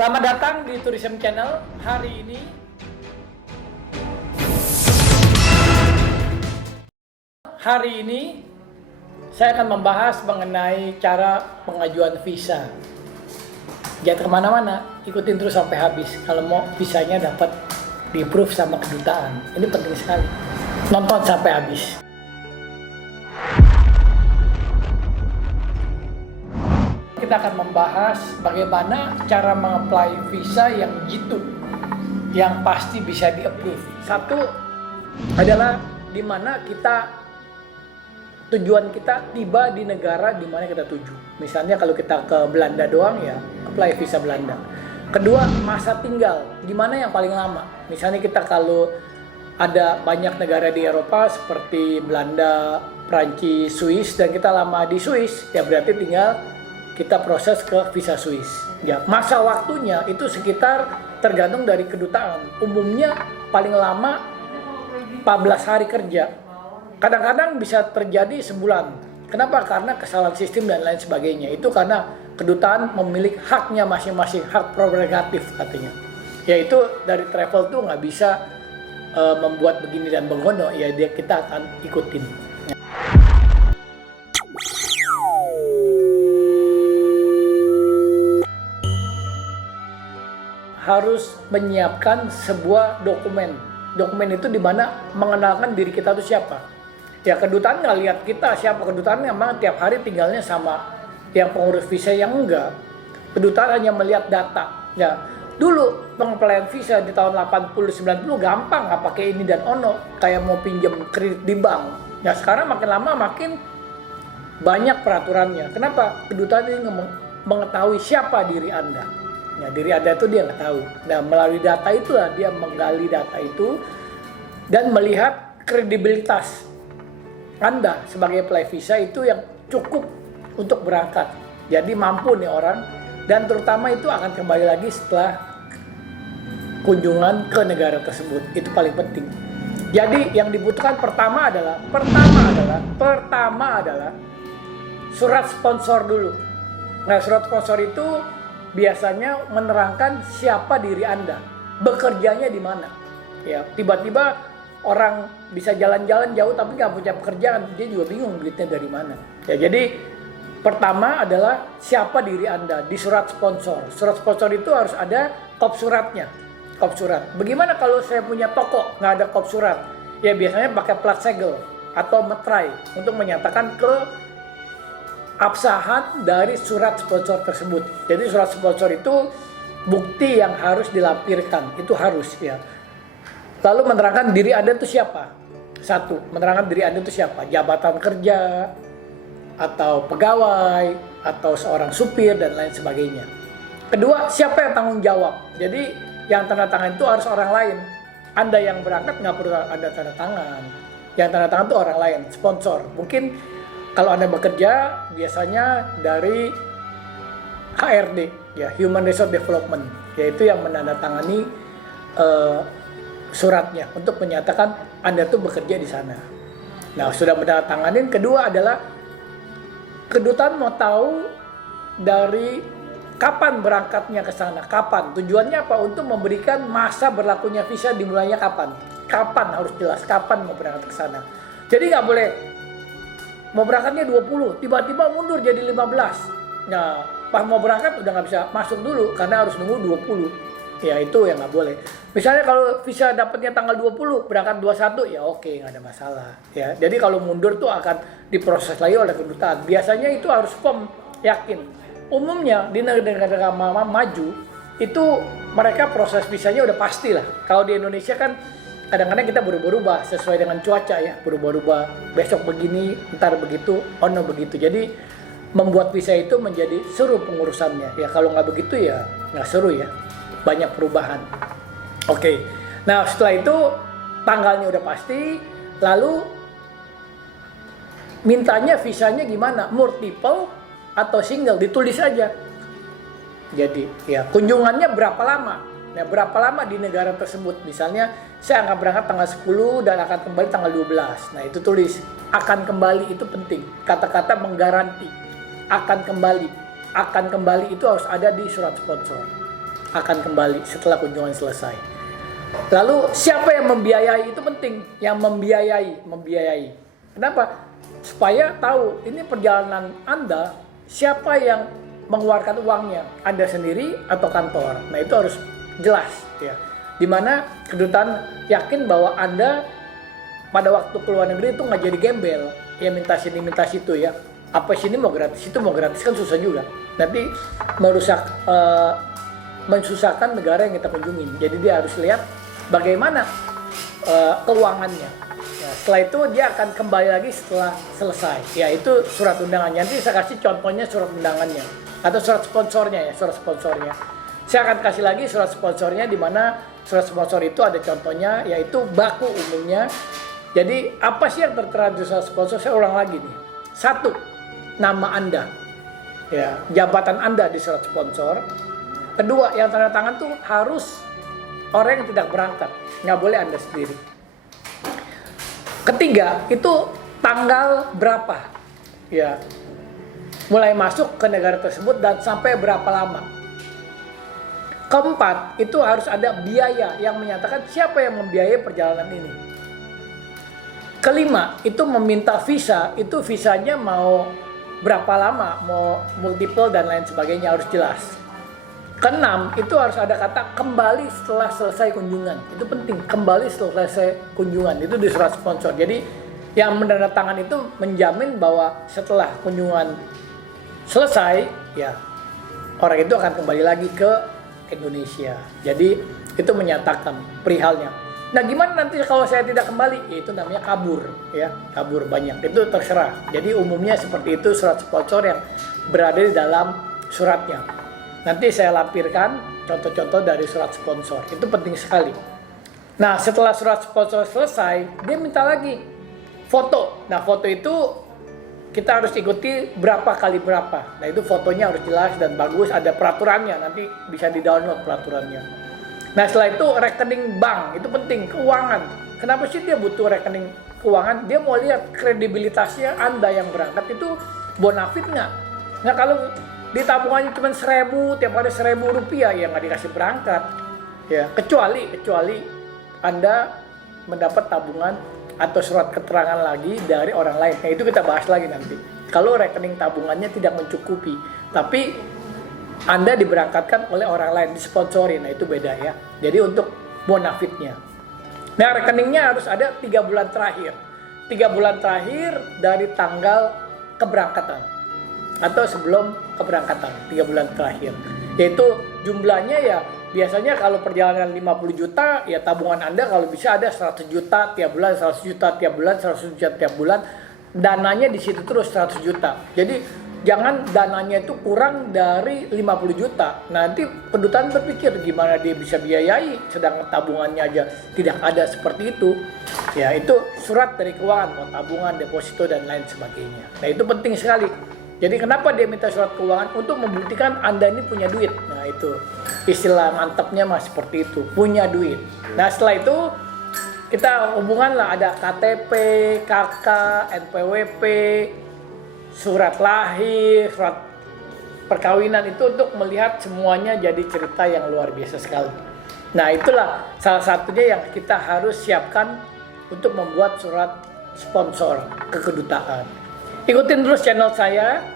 Selamat datang di Tourism Channel. Hari ini saya akan membahas mengenai cara pengajuan visa. Jangan kemana-mana, ikutin terus sampai habis. Kalau mau visanya dapat di-approve sama kedutaan, ini penting sekali. Nonton sampai habis. Kita akan membahas bagaimana cara mengapply visa yang jitu, yang pasti bisa di-approve. Satu adalah di mana tujuan kita tiba di negara di mana kita tuju. Misalnya kalau kita ke Belanda doang ya, apply visa Belanda. Kedua, masa tinggal, di mana yang paling lama. Misalnya kita kalau ada banyak negara di Eropa seperti Belanda, Prancis, Swiss, dan kita lama di Swiss, ya berarti tinggal kita proses ke visa Swiss. Ya, masa waktunya itu sekitar tergantung dari kedutaan. Umumnya paling lama 14 hari kerja. Kadang-kadang bisa terjadi sebulan. Kenapa? Karena kesalahan sistem dan lain sebagainya. Itu karena kedutaan memiliki haknya masing-masing, hak prerogatif katanya. Yaitu dari travel tuh nggak bisa membuat begini dan begono, ya kita akan ikutin. Harus menyiapkan sebuah dokumen. Dokumen itu di mana mengenalkan diri kita itu siapa. Ya kedutaan nggak lihat kita siapa, kedutaan memang tiap hari tinggalnya sama yang pengurus visa yang enggak. Kedutaan hanya melihat data. Ya dulu pengapplyaan visa di tahun 80-90 gampang, nggak pakai ini dan ono, kayak mau pinjam kredit di bank. Ya sekarang makin lama makin banyak peraturannya. Kenapa? Kedutaan ini mengetahui siapa diri Anda. Ya, diri Anda itu dia nggak tahu. Nah, melalui data itulah dia menggali data itu dan melihat kredibilitas Anda sebagai apply visa itu yang cukup untuk berangkat. Jadi mampu nih orang, dan terutama itu akan kembali lagi setelah kunjungan ke negara tersebut. Itu paling penting. Jadi yang dibutuhkan pertama adalah surat sponsor dulu. Nah, surat sponsor itu biasanya menerangkan siapa diri Anda, bekerjanya di mana. Ya, tiba-tiba orang bisa jalan-jalan jauh tapi nggak punya pekerjaan, dia juga bingung duitnya dari mana. Ya, jadi pertama adalah siapa diri Anda di surat sponsor. Surat sponsor itu harus ada kop suratnya, kop surat. Bagaimana kalau saya punya toko nggak ada kop surat? Ya biasanya pakai plat segel atau metrai untuk menyatakan absahan dari surat sponsor tersebut. Jadi surat sponsor itu bukti yang harus dilampirkan, itu harus ya. Lalu menerangkan diri Anda itu siapa. Satu, menerangkan diri Anda itu siapa, jabatan kerja, atau pegawai, atau seorang supir dan lain sebagainya. Kedua, siapa yang tanggung jawab. Jadi yang tanda tangan itu harus orang lain. Anda yang berangkat nggak perlu Anda tanda tangan. Yang tanda tangan itu orang lain, sponsor. Mungkin kalau Anda bekerja biasanya dari HRD, ya Human Resource Development, yaitu yang menandatangani suratnya untuk menyatakan Anda tuh bekerja di sana. Nah, sudah menandatanganin. Kedua adalah kedutaan mau tahu dari kapan berangkatnya ke sana, kapan tujuannya apa, untuk memberikan masa berlakunya visa dimulainya kapan. Kapan harus jelas, kapan mau berangkat ke sana. Jadi nggak boleh mau berangkatnya 20, tiba-tiba mundur jadi 15. Nah, pas mau berangkat udah nggak bisa masuk dulu karena harus nunggu 20. Ya itu yang nggak boleh. Misalnya kalau visa dapatnya tanggal 20, berangkat 21, ya oke, nggak ada masalah. Ya, jadi kalau mundur tuh akan diproses lagi oleh kedutaan. Biasanya itu harus firm, yakin. Umumnya di negara-negara maju itu mereka proses visanya udah pasti lah. Kalau di Indonesia kan kadang-kadang kita berubah-ubah sesuai dengan cuaca ya, berubah-ubah, besok begini, ntar begitu, ono begitu. Jadi membuat visa itu menjadi seru pengurusannya. Ya kalau nggak begitu ya nggak seru ya, banyak perubahan. Oke, nah setelah itu tanggalnya udah pasti, lalu mintanya visanya gimana, multiple atau single, ditulis aja. Jadi ya kunjungannya berapa lama. Nah, berapa lama di negara tersebut? Misalnya, saya akan berangkat tanggal 10 dan akan kembali tanggal 12. Nah, itu tulis. Akan kembali itu penting. Kata-kata menggaranti. Akan kembali. Akan kembali itu harus ada di surat sponsor. akan kembali setelah kunjungan selesai. Lalu siapa yang membiayai, itu penting. Yang membiayai. Kenapa? Supaya tahu ini perjalanan Anda, siapa yang mengeluarkan uangnya, Anda sendiri atau kantor. Nah itu harus jelas ya. Dimana kedutaan yakin bahwa Anda pada waktu keluar negeri itu nggak jadi gembel, ya minta sini minta situ ya. Apa sini mau gratis, itu mau gratis kan susah juga. Nanti mensusahkan negara yang kita kunjungin. Jadi dia harus lihat bagaimana keuangannya. Ya, setelah itu dia akan kembali lagi setelah selesai. Ya itu surat undangannya. Nanti saya kasih contohnya surat undangannya atau surat sponsornya ya, surat sponsornya. Saya akan kasih lagi surat sponsornya, di mana surat sponsor itu ada contohnya, yaitu baku umumnya. Jadi apa sih yang tertera di surat sponsor? Saya ulang lagi nih. 1, nama Anda, ya, jabatan Anda di surat sponsor. Kedua, yang tanda tangan tuh harus orang yang tidak berangkat, nggak boleh Anda sendiri. Ketiga, itu tanggal berapa, ya, mulai masuk ke negara tersebut dan sampai berapa lama. Keempat, itu harus ada biaya yang menyatakan siapa yang membiayai perjalanan ini. Kelima, itu meminta visa, itu visanya mau berapa lama, mau multiple dan lain sebagainya, harus jelas. Keenam, itu harus ada kata kembali setelah selesai kunjungan. Itu penting, kembali setelah selesai kunjungan, itu di surat sponsor. Jadi yang menandatangan itu menjamin bahwa setelah kunjungan selesai, ya orang itu akan kembali lagi ke Indonesia. Jadi itu menyatakan perihalnya. Nah gimana nanti kalau saya tidak kembali? Ya, itu namanya kabur, ya, kabur banyak. Itu terserah. Jadi umumnya seperti itu surat sponsor yang berada di dalam suratnya. Nanti saya lampirkan contoh-contoh dari surat sponsor. Itu penting sekali. Nah setelah surat sponsor selesai, dia minta lagi foto. Nah foto itu kita harus ikuti berapa kali berapa. Nah itu fotonya harus jelas dan bagus, ada peraturannya, nanti bisa di-download peraturannya. Nah setelah itu rekening bank, itu penting, keuangan. Kenapa sih dia butuh rekening keuangan? Dia mau lihat kredibilitasnya Anda yang berangkat itu bonafit nggak? Nah kalau di tabungannya cuma 1.000, tiap hari 1.000 rupiah, ya nggak dikasih berangkat. Ya kecuali Anda mendapat tabungan atau surat keterangan lagi dari orang lain. Nah itu kita bahas lagi nanti. Kalau rekening tabungannya tidak mencukupi, tapi Anda diberangkatkan oleh orang lain, disponsori, nah itu beda ya. Jadi untuk bonafitnya. Nah rekeningnya harus ada 3 bulan terakhir. 3 bulan terakhir dari tanggal keberangkatan atau sebelum keberangkatan, 3 bulan terakhir. Yaitu jumlahnya ya biasanya kalau perjalanan 50 juta, ya tabungan Anda kalau bisa ada 100 juta tiap bulan, 100 juta tiap bulan, 100 juta tiap bulan. Dananya di situ terus 100 juta. Jadi jangan dananya itu kurang dari 50 juta. Nanti kedutaan berpikir gimana dia bisa biayai sedangkan tabungannya aja tidak ada seperti itu. Ya itu surat dari keuangan, mau tabungan, deposito dan lain sebagainya. Nah itu penting sekali. Jadi kenapa dia minta surat keuangan? Untuk membuktikan Anda ini punya duit. Nah itu istilah mantapnya mas seperti itu, punya duit. Nah setelah itu kita hubungan lah, ada KTP, KK, NPWP, surat lahir, surat perkawinan, itu untuk melihat semuanya jadi cerita yang luar biasa sekali. Nah itulah salah satunya yang kita harus siapkan untuk membuat surat sponsor ke kedutaan. Ikutin terus channel saya,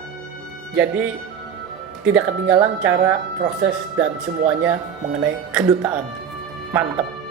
jadi tidak ketinggalan cara proses dan semuanya mengenai kedutaan. Mantap!